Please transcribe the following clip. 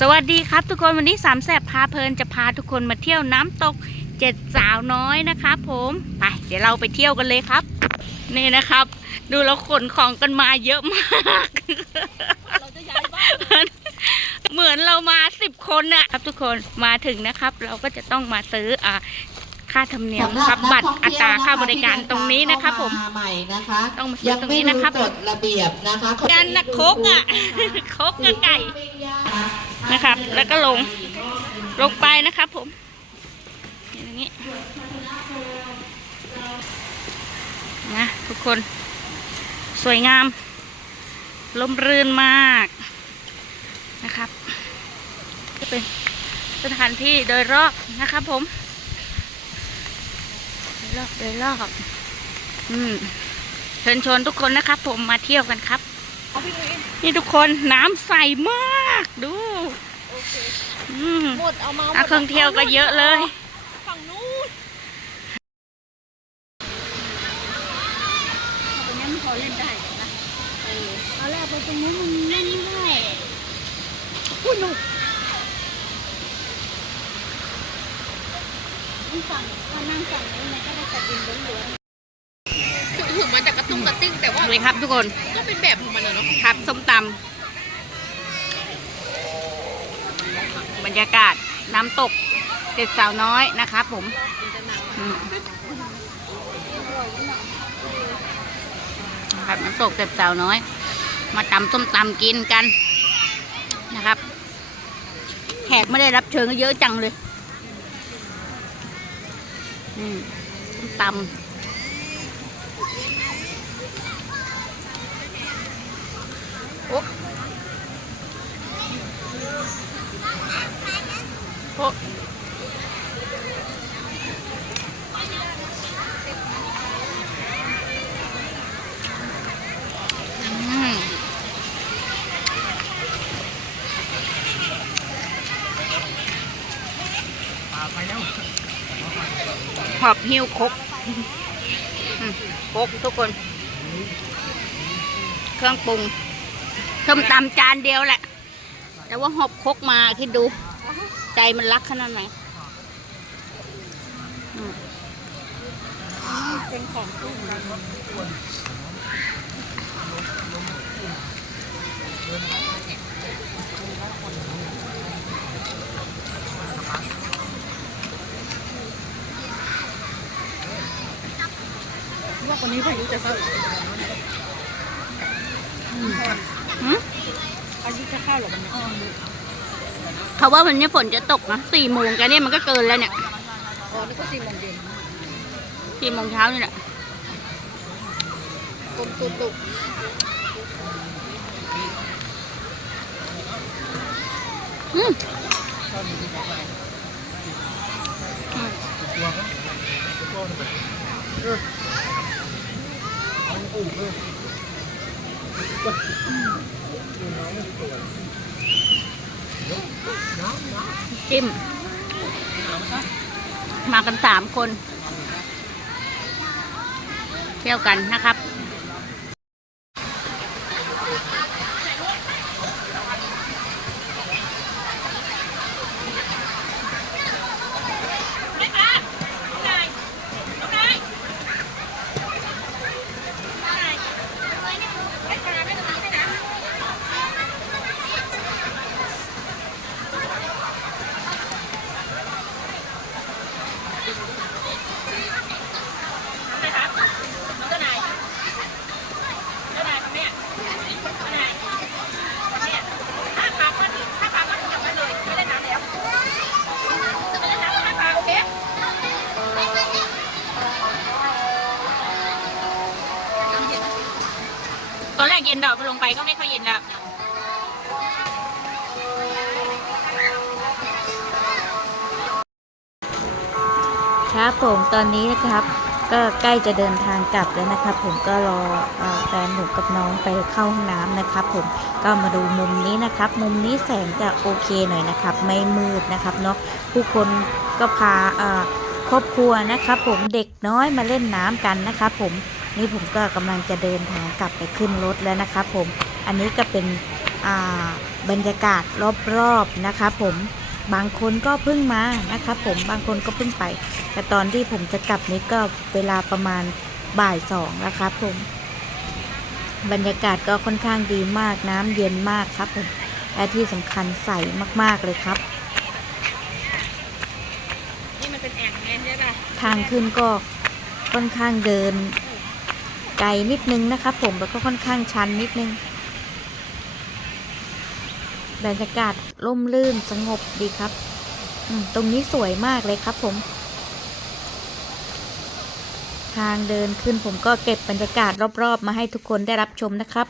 สวัสดีครับทุกคนวันนี้สามแสบพาเพลินจะพาทุกคนมาเที่ยวน้ำตกเจ็ดสาวน้อยนะครับผมไปเดี๋ยวเราไปเที่ยวกันเลยครับ นี่นะครับ ดูเราขนของกันมาเยอะมาก เราจะย้ายบ้านเหมือนเรามาสิบคนนะครับทุกคนมาถึงนะครับ เราก็จะต้องมาซื้ออ่าค่าธรรมเนียมครับบัตรอัตราค่าบริการตรงนี้นะครับผมเข้าาใหม่นะคะต้องมาซื้อยังตรงไม่นี้นะครับรู้กฎระเบียบนะคะกันนะโคกอะโคกกับไก่ นะครับ แล้วก็ลง ลงไปนะครับผม อย่างนี้ นะทุกคน สวยงาม ลมรื่นมากนะครับจะเป็นสถานที่โดยรอบนะครับผม โดยรอบ โดยรอบ อืมเชิญชวนทุกคนนะครับ ผมมาเที่ยวกันครับ นี่ทุกคนน้ำใสมากดู อืมหมดเอามานักท่องเที่ยวก็เยอะเลย ฝั่งนู้นตรงนี้มันพอเล่นได้นะเอาแล้วไปตรงนู้นมันเล่นไม่ได้อุ้ยหนูนั่งฝั่งถ้านั่งฝั่งนี้มันก็ได้แต่ดินล้วนๆถึงมาจากกระตุ้งกระติ้งแต่ว่าเลยครับทุกคนก็เป็นแบบของมันอะเนาะครับส้มตำ บรรยากาศน้ำตกเจ็ดสาวน้อยนะครับผมครับน้ำตกเจ็ดสาวน้อย มาตำส้มตำกินกันนะครับ แขกไม่ได้รับเชิญก็เยอะจังเลย อืมส้มตำ หอบหิ้วครกครกทุกคน เครื่องปรุงส้มตำจานเดียวแหละ แต่ว่าหอบคกมาคิดดู ใจมันรักขนาดไหนเป็นของตู้กัน ว่าคนนี้พายุจะเข้าหืมพายุจะเข้าหรอมันเนี่ยเขาว่าวันนี้ฝนจะตกนะสี่โมงกันเนี่ยมันก็เกินแล้วเนี่ยอ๋อนี่ก็สี่โมงเย็นสี่โมงเช้านี่แหละกลมตุ กตุกอืมจิ้มมากันสามคน เที่ยวกันนะคะบ ตอ นแรกเย็นดอกลงไปก็ไม่ค่อยเย็นแล้วครับผมตอนนี้นะครับ ก็ใกล้จะเดินทางกลับแล้วนะครับ ผมก็รอแฟนหนุ่มกับน้องไปเข้าห้องน้ำนะครับ ผมก็มาดูมุมนี้นะครับ มุมนี้แสงจะโอเคหน่อยนะครับ ไม่มืดนะครับเนาะผู้คนก็พาครอบครัวนะครับ ผมเด็กน้อยมาเล่นน้ำกันนะครับ ผม นี่ผมก็กำลังจะเดินทางกลับไปขึ้นรถแล้วนะครับผม อันนี้ก็เป็นอ่าบรรยากาศรอบๆนะคะผมบางคนก็เพิ่งมานะคะผมบางคนก็เพิ่งไป แต่ตอนที่ผมจะกลับนี้ก็เวลาประมาณบ่ายสองแล้วครับผมบรรยากาศก็ค่อนข้างดีมากน้ำเย็นมากครับผมและที่สำคัญใสมากๆเลยครับ นี่มันเป็นแอ่งไงใช่ป่ะทางขึ้นก็ค่อนข้างเดิน ไกลนิดนึงนะคะผมแล้วก็ค่อนข้างชันนิดนึงบรรยากาศร่มรื่นสงบดีครับตรงนี้สวยมากเลยครับผม ทางเดินขึ้นผมก็เก็บบรรยากาศรอบๆ มาให้ทุกคนได้รับชมนะครับ